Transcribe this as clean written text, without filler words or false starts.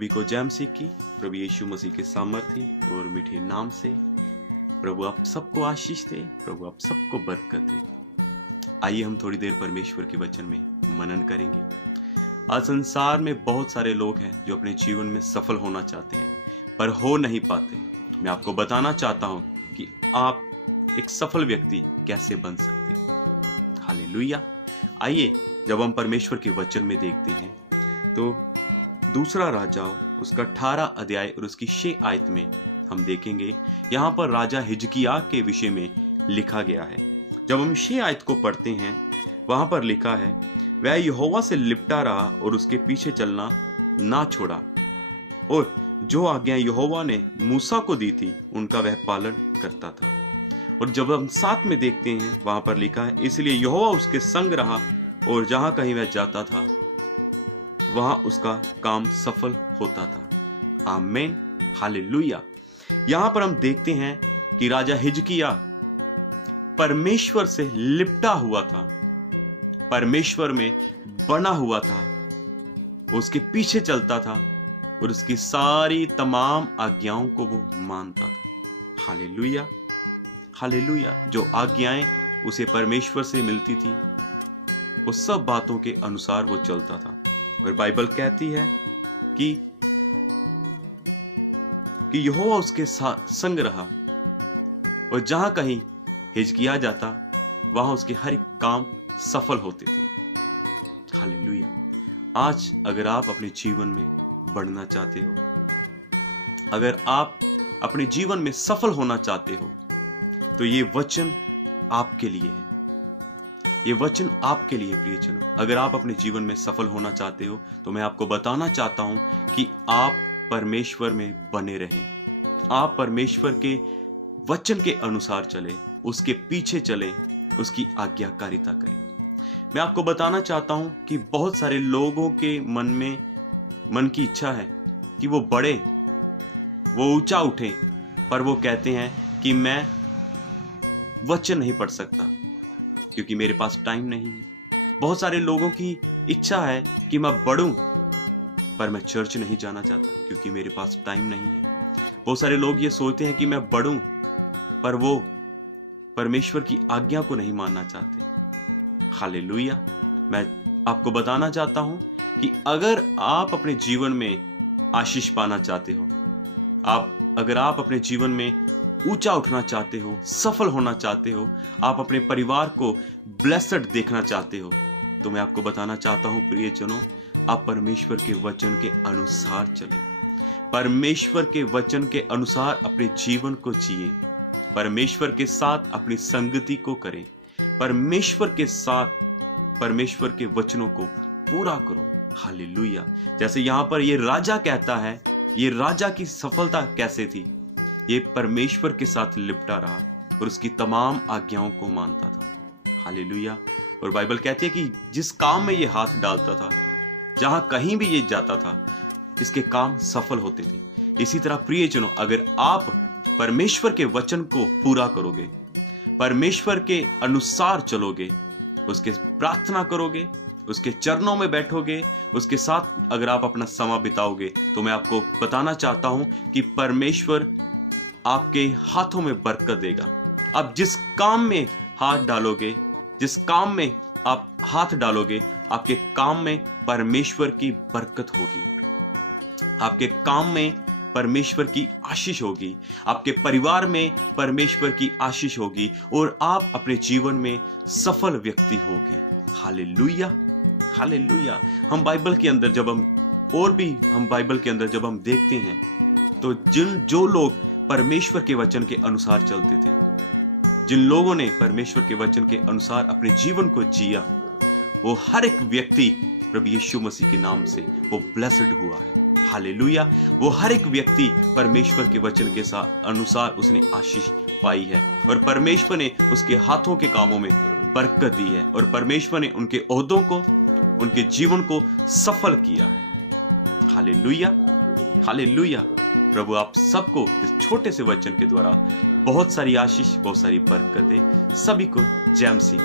सभी को जय मसीह की। प्रभु यीशु मसीह के सामर्थ्य और मीठे नाम से प्रभु आप सबको आशीष दे, प्रभु आप सबको बरकत दे। आइए हम थोड़ी देर परमेश्वर के वचन में मनन करेंगे। आज संसार में बहुत सारे लोग हैं जो अपने जीवन में सफल होना चाहते हैं पर हो नहीं पाते। मैं आपको बताना चाहता हूं कि आप एक सफल व्यक्ति कैसे बन सकते हैं। हालेलुया। आइए जब हम परमेश्वर के वचन में देखते हैं तो दूसरा राजाओं उसका 18 अध्याय और उसकी 6 आयत में हम देखेंगे। यहाँ पर राजा हिजकिय्याह के विषय में लिखा गया है। जब हम 6 आयत को पढ़ते हैं वहां पर लिखा है, वह यहोवा से लिपटा रहा और उसके पीछे चलना ना छोड़ा और जो आज्ञा यहोवा ने मूसा को दी थी उनका वह पालन करता था। और जब हम साथ में देखते हैं वहां पर लिखा है, इसलिए यहोवा उसके संग रहा और जहां कहीं वह जाता था वहां उसका काम सफल होता था। आमीन, हालेलुया। यहां पर हम देखते हैं कि राजा हिजकिय्याह परमेश्वर से लिपटा हुआ था, परमेश्वर में बना हुआ था, उसके पीछे चलता था और उसकी सारी तमाम आज्ञाओं को वो मानता था। Hallelujah, hallelujah. जो आज्ञाएं उसे परमेश्वर से मिलती थी उस सब बातों के अनुसार वो चलता था। और बाइबल कहती है कि यहोवा उसके संग रहा और जहां कहीं हिजकिय्याह जाता वहां उसके हर एक काम सफल होते थे। हालेलुया। आज अगर आप अपने जीवन में बढ़ना चाहते हो, अगर आप अपने जीवन में सफल होना चाहते हो तो ये वचन आपके लिए है। ये वचन आपके लिए प्रियजनों। अगर आप अपने जीवन में सफल होना चाहते हो तो मैं आपको बताना चाहता हूं कि आप परमेश्वर में बने रहें। आप परमेश्वर के वचन के अनुसार चलें, उसके पीछे चलें, उसकी आज्ञाकारिता करें। मैं आपको बताना चाहता हूं कि बहुत सारे लोगों के मन की इच्छा है कि वो बढ़े, वो ऊंचा उठे, पर वो कहते हैं कि मैं वचन नहीं पढ़ सकता क्योंकि मेरे पास टाइम नहीं है। बहुत सारे लोगों की इच्छा है कि मैं बढ़ूं पर मैं चर्च नहीं जाना चाहता क्योंकि मेरे पास टाइम नहीं है। बहुत सारे लोग ये सोचते हैं कि मैं बढ़ूं पर वो परमेश्वर की आज्ञा को नहीं मानना चाहते। हालेलुया। मैं आपको बताना चाहता हूं कि अगर आप अपने जीवन में आशीष पाना चाहते हो, अगर आप अपने जीवन में ऊंचा उठना चाहते हो, सफल होना चाहते हो, आप अपने परिवार को ब्लेस्ड देखना चाहते हो, तो मैं आपको बताना चाहता हूं प्रियजनों, आप परमेश्वर के वचन के अनुसार चलें, परमेश्वर के वचन के अनुसार अपने जीवन को जिए, परमेश्वर के साथ अपनी संगति को करें, परमेश्वर के साथ परमेश्वर के वचनों को पूरा करो। हालेलुया। जैसे यहां पर ये राजा कहता है, ये राजा की सफलता कैसे थी? ये परमेश्वर के साथ लिपटा रहा और उसकी तमाम आज्ञाओं को मानता था। हालेलुया। और बाइबल कहती है कि जिस काम में ये हाथ डालता था, जहां कहीं भी ये जाता था, इसके काम सफल होते थे। इसी तरह प्रियजनों, अगर आप परमेश्वर के वचन को पूरा करोगे, परमेश्वर के अनुसार चलोगे, उसके प्रार्थना करोगे, उसके चरणों में बैठोगे, उसके साथ अगर आप अपना समय बिताओगे, तो मैं आपको बताना चाहता हूं कि परमेश्वर आपके हाथों में बरकत देगा। आप जिस काम में हाथ डालोगे, जिस काम में आप हाथ डालोगे, आपके काम में परमेश्वर की बरकत होगी, आपके काम में परमेश्वर की आशीष होगी, आपके परिवार में परमेश्वर की आशीष होगी और आप अपने जीवन में सफल व्यक्ति होगे। Hallelujah, hallelujah. हम बाइबल के अंदर जब हम देखते हैं तो जो लोग परमेश्वर के वचन के अनुसार चलते थे, जिन लोगों ने परमेश्वर के वचन के अनुसार अपने जीवन को जिया, वो हर एक व्यक्ति प्रभु यीशु मसीह के नाम से वो ब्लेस्ड हुआ है। हालेलुया। वो हर एक व्यक्ति परमेश्वर के वचन के अनुसार उसने आशीष पाई है और परमेश्वर ने उसके हाथों के कामों में बरकत दी है और परमेश्वर ने उनके ओहदों को, उनके जीवन को सफल किया है। Hallelujah, hallelujah. प्रभु आप सबको इस छोटे से वचन के द्वारा बहुत सारी आशीष, बहुत सारी बरकत दे। सभी को जय मसीह।